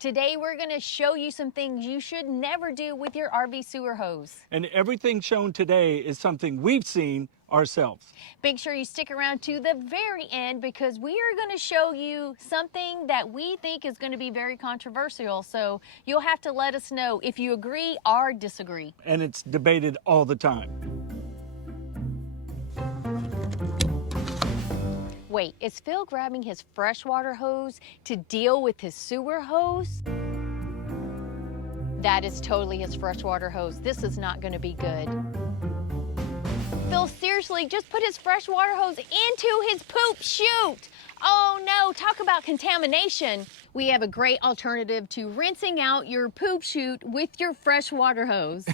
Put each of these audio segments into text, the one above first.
Today we're going to show you some things you should never do with your RV sewer hose. And everything shown today is something we've seen ourselves. Make sure you stick around to the very end because we are going to show you something that we think is going to be very controversial. So you'll have to let us know if you agree or disagree. And it's debated all the time. Wait, is Phil grabbing his freshwater hose to deal with his sewer hose? That is totally his freshwater hose. This is not going to be good. Phil seriously just put his freshwater hose into his poop chute. Oh no, talk about contamination. We have a great alternative to rinsing out your poop chute with your freshwater hose.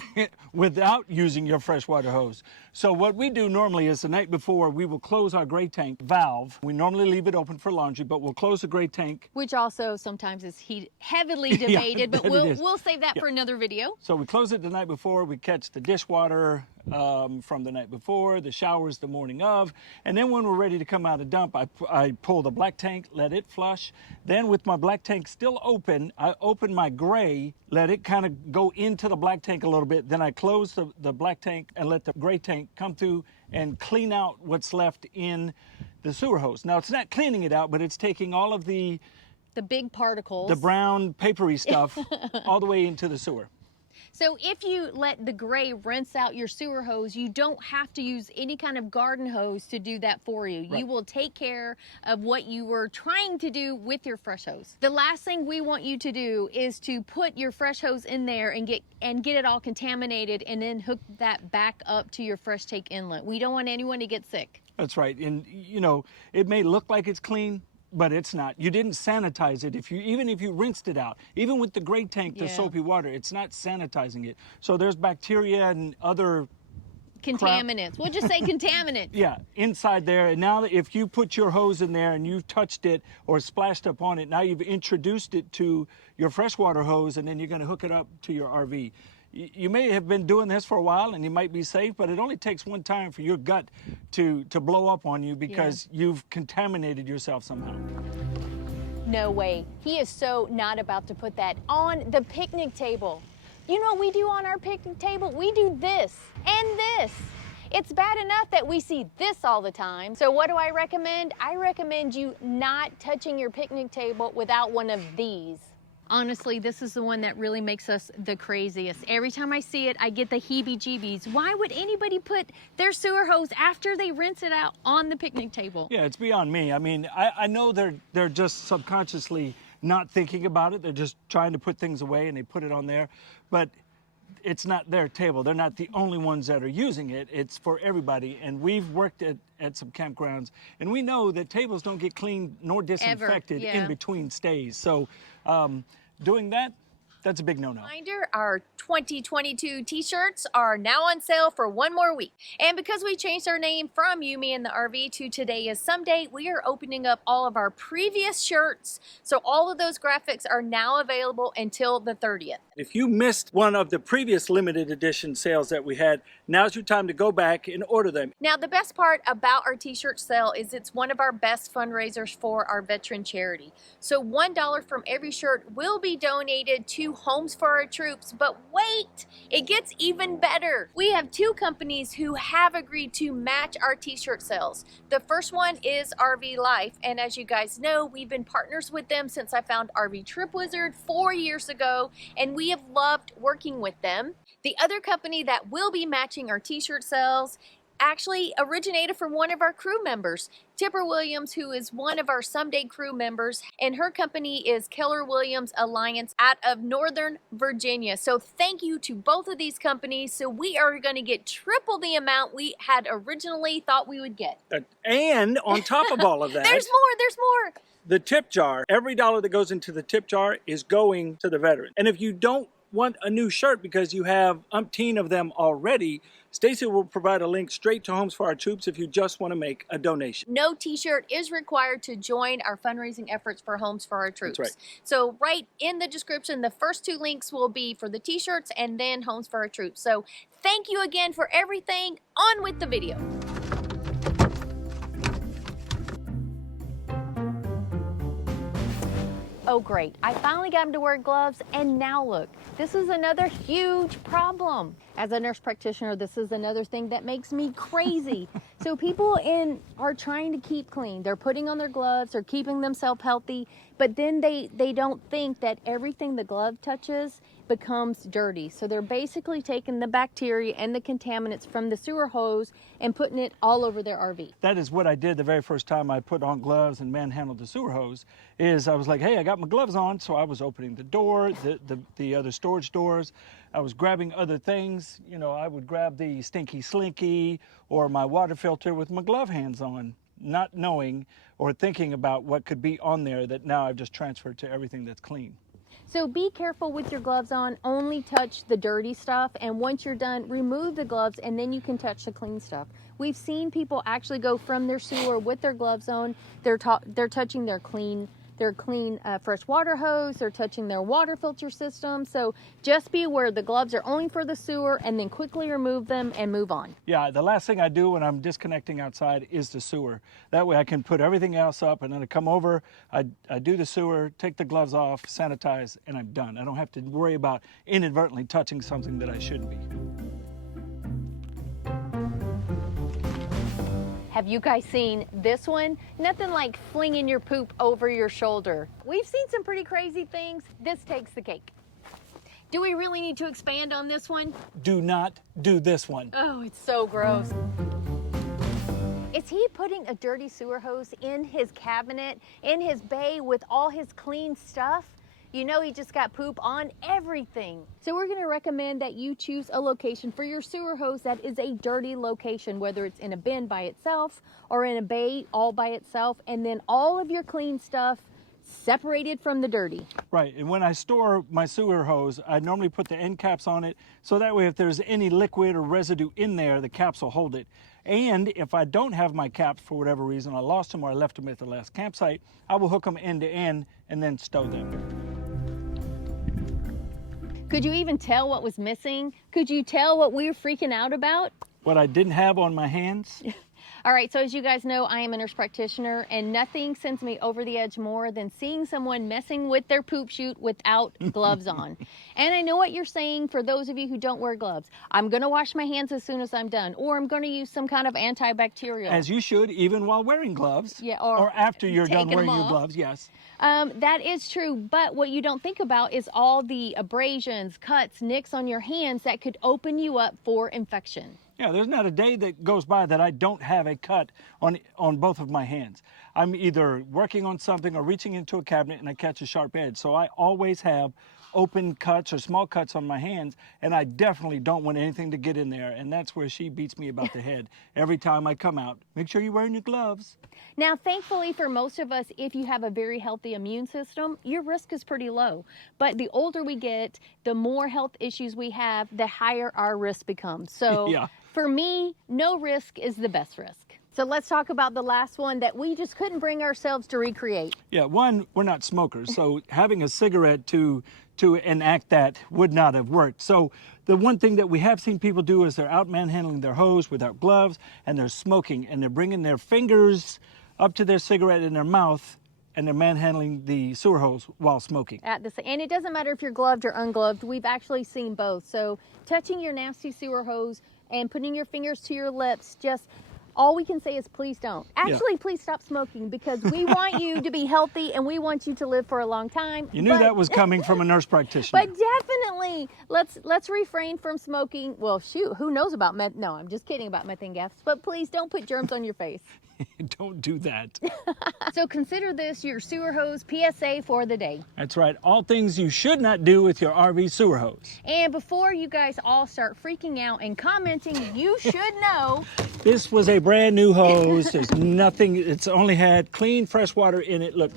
Without using your freshwater hose. So what we do normally is the night before we will close our gray tank valve. We normally leave it open for laundry, but we'll close the gray tank. Which also sometimes is heavily debated, but we'll save that for another video. So we close it the night before, we catch the dishwater from the night before, the showers the morning of, and then when we're ready to come out of dump, I pull the black tank, let it flush. Then with my black tank still open, I open my gray, let it kind of go into the black tank a little bit, then I close the black tank and let the gray tank come through and clean out what's left in the sewer hose. Now it's not cleaning it out, but it's taking all of the big particles, the brown papery stuff all the way into the sewer. So if you let the gray rinse out your sewer hose, you don't have to use any kind of garden hose to do that for you. Right. You will take care of what you were trying to do with your fresh hose. The last thing we want you to do is to put your fresh hose in there and get it all contaminated and then hook that back up to your fresh take inlet. We don't want anyone to get sick. That's right. And you know, it may look like it's clean, but it's not. You didn't sanitize it. Even if you rinsed it out, even with the gray tank, the soapy water, it's not sanitizing it. So there's bacteria and other contaminants. We'll just say contaminants. Yeah, inside there. And now if you put your hose in there and you've touched it or splashed up on it, now you've introduced it to your freshwater hose, and then you're going to hook it up to your RV. You may have been doing this for a while and you might be safe, but it only takes one time for your gut to blow up on you because you've contaminated yourself somehow. No way. He is so not about to put that on the picnic table. You know what we do on our picnic table? We do this and this. It's bad enough that we see this all the time. So what do I recommend? I recommend you not touching your picnic table without one of these. Honestly, this is the one that really makes us the craziest. Every time I see it, I get the heebie-jeebies. Why would anybody put their sewer hose after they rinse it out on the picnic table? Yeah, it's beyond me. I mean, I know they're just subconsciously not thinking about it. They're just trying to put things away and they put it on there. But it's not their table. They're not the only ones that are using it. It's for everybody. And we've worked at some campgrounds, and we know that tables don't get cleaned nor disinfected in between stays. So doing that, that's a big no-no. Reminder, our 2022 t-shirts are now on sale for one more week. And because we changed our name from You, Me, and the RV to Today is Someday, we are opening up all of our previous shirts. So all of those graphics are now available until the 30th. If you missed one of the previous limited edition sales that we had, now's your time to go back and order them. Now, the best part about our t-shirt sale is it's one of our best fundraisers for our veteran charity. So $1 from every shirt will be donated to Homes for Our Troops. But wait, it gets even better. We have two companies who have agreed to match our t-shirt sales. The first one is RV Life, and as you guys know, we've been partners with them since I found RV Trip Wizard 4 years ago, and we have loved working with them. The other company that will be matching our t-shirt sales actually originated from one of our crew members, Tipper Williams, who is one of our Someday crew members, and her company is Keller Williams Alliance out of Northern Virginia. So thank you to both of these companies. So we are going to get triple the amount we had originally thought we would get. And on top of all of that, there's more. The tip jar, every dollar that goes into the tip jar is going to the veteran. And if you don't want a new shirt because you have umpteen of them already, Stacy will provide a link straight to Homes for Our Troops if you just want to make a donation. No t-shirt is required to join our fundraising efforts for Homes for Our Troops. That's right. So right in the description, the first two links will be for the t-shirts and then Homes for Our Troops. So thank you again for everything. On with the video. so great. I finally got him to wear gloves, and now look, this is another huge problem. As a nurse practitioner, this is another thing that makes me crazy. So people are trying to keep clean. They're putting on their gloves, they're keeping themselves healthy, but then they don't think that everything the glove touches becomes dirty. So they're basically taking the bacteria and the contaminants from the sewer hose and putting it all over their RV. That is what I did the very first time I put on gloves and manhandled the sewer hose, is I was like, hey, I got my gloves on, so I was opening the door, the other storage doors. I was grabbing other things. You know, I would grab the stinky slinky or my water filter with my glove hands on, not knowing or thinking about what could be on there that now I've just transferred to everything that's clean. So be careful with your gloves on. Only touch the dirty stuff, and once you're done, remove the gloves, and then you can touch the clean stuff. We've seen people actually go from their sewer with their gloves on. They're touching their clean fresh water hose. They're touching their water filter system. So just be aware the gloves are only for the sewer, and then quickly remove them and move on. Yeah, the last thing I do when I'm disconnecting outside is the sewer. That way I can put everything else up, and then I come over, I do the sewer, take the gloves off, sanitize, and I'm done. I don't have to worry about inadvertently touching something that I shouldn't be. Have you guys seen this one? Nothing like flinging your poop over your shoulder. We've seen some pretty crazy things. This takes the cake. Do we really need to expand on this one? Do not do this one. Oh, it's so gross. Is he putting a dirty sewer hose in his cabinet, in his bay with all his clean stuff? You know he just got poop on everything. So we're gonna recommend that you choose a location for your sewer hose that is a dirty location, whether it's in a bin by itself or in a bay all by itself, and then all of your clean stuff separated from the dirty. Right, and when I store my sewer hose, I normally put the end caps on it, so that way if there's any liquid or residue in there, the caps will hold it. And if I don't have my caps for whatever reason, I lost them or I left them at the last campsite, I will hook them end to end and then stow them. Could you even tell what was missing? Could you tell what we were freaking out about? What I didn't have on my hands? All right, so as you guys know, I am a nurse practitioner, and nothing sends me over the edge more than seeing someone messing with their poop chute without gloves on. And I know what you're saying for those of you who don't wear gloves. I'm gonna wash my hands as soon as I'm done, or I'm gonna use some kind of antibacterial. As you should, even while wearing gloves. Yeah, or after you're done wearing your off. gloves, yes. That is true, but what you don't think about is all the abrasions, cuts, nicks on your hands that could open you up for infection. Yeah, there's not a day that goes by that I don't have a cut on both of my hands. I'm either working on something or reaching into a cabinet and I catch a sharp edge. So I always have open cuts or small cuts on my hands, and I definitely don't want anything to get in there. And that's where she beats me about the head every time I come out. Make sure you're wearing your gloves. Now, thankfully for most of us, if you have a very healthy immune system, your risk is pretty low. But the older we get, the more health issues we have, the higher our risk becomes. So Yeah. For me, no risk is the best risk. So let's talk about the last one that we just couldn't bring ourselves to recreate. Yeah, one, we're not smokers, so having a cigarette to enact that would not have worked. So the one thing that we have seen people do is they're out manhandling their hose without gloves, and they're smoking, and they're bringing their fingers up to their cigarette in their mouth, and they're manhandling the sewer hose while smoking. And it doesn't matter if you're gloved or ungloved. We've actually seen both. So touching your nasty sewer hose and putting your fingers to your lips, just all we can say is please don't. Actually, Please stop smoking, because we want you to be healthy and we want you to live for a long time. You knew that was coming from a nurse practitioner. But definitely, let's refrain from smoking. Well, shoot, who knows about no, I'm just kidding about methane gas. But please don't put germs on your face. Don't do that. So consider this your sewer hose PSA for the day. That's right. All things you should not do with your RV sewer hose. And before you guys all start freaking out and commenting, you should know this was a brand new hose. There's nothing, it's only had clean fresh water in it. Look,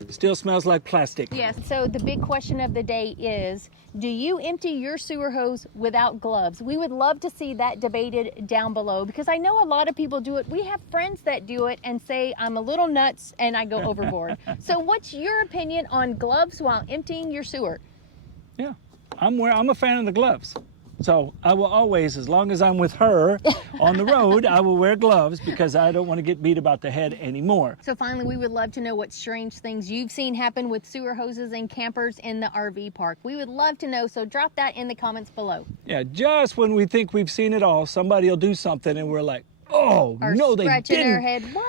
it still smells like plastic. Yes, so the big question of the day is, do you empty your sewer hose without gloves? We would love to see that debated down below, because I know a lot of people do it. We have friends that do it and say, I'm a little nuts and I go overboard. So what's your opinion on gloves while emptying your sewer? Yeah, I'm a fan of the gloves. So I will always, as long as I'm with her on the road, I will wear gloves because I don't want to get beat about the head anymore. So finally, we would love to know what strange things you've seen happen with sewer hoses and campers in the RV park. We would love to know, so drop that in the comments below. Yeah, just when we think we've seen it all, somebody will do something and we're like, oh, Or no, they scratching didn't. our head, what?